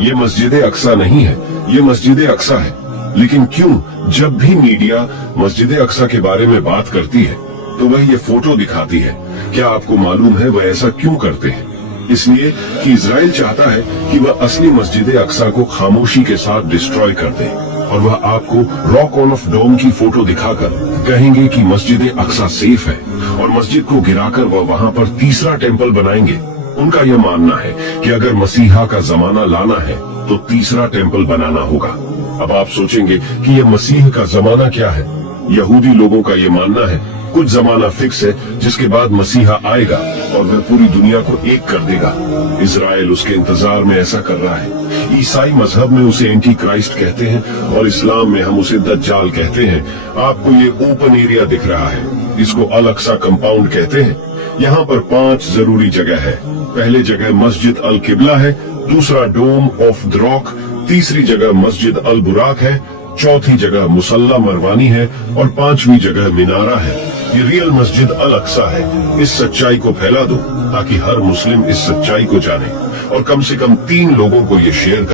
ये मस्जिद अक्सा नहीं है, ये मस्जिद अक्सा है। लेकिन क्यों जब भी मीडिया मस्जिद अक्सा के बारे में बात करती है तो वह ये फोटो दिखाती है? क्या आपको मालूम है वह ऐसा क्यों करते हैं? इसलिए कि इजराइल चाहता है कि वह असली मस्जिद अक्सा को खामोशी के साथ डिस्ट्रॉय कर दे, और वह आपको रॉक ऑन ऑफ डोम की फोटो दिखाकर कहेंगे कि मस्जिद अक्सा सेफ है, और मस्जिद को गिराकर वह वहां पर तीसरा टेंपल बनाएंगे। उनका यह मानना है कि अगर मसीहा का जमाना लाना है तो तीसरा टेंपल बनाना होगा। अब आप सोचेंगे कि यह मसीह का जमाना क्या है? यहूदी लोगों का यह मानना है कुछ जमाना फिक्स है जिसके बाद मसीहा आएगा और वह पूरी दुनिया को एक कर देगा। इजराइल उसके इंतजार में ऐसा कर रहा है। ईसाई मजहब में उसे एंटी क्राइस्ट कहते हैं और इस्लाम में हम उसे दज्जाल कहते हैं। आपको ये ओपन एरिया दिख रहा है, इसको अल अक्सा कंपाउंड कहते हैं। यहाँ पर 5 जरूरी जगह है। पहले जगह मस्जिद अल किबला है, दूसरा डोम ऑफ द रॉक, तीसरी जगह मस्जिद अल बुराक है, चौथी जगह मुसल्ला मरवानी है और 5वीं जगह मिनारा है। ये रियल मस्जिद अल अक्सा है। इस सच्चाई को फैला दो ताकि हर मुस्लिम इस सच्चाई को जाने और कम से कम 3 लोगों को ये शेयर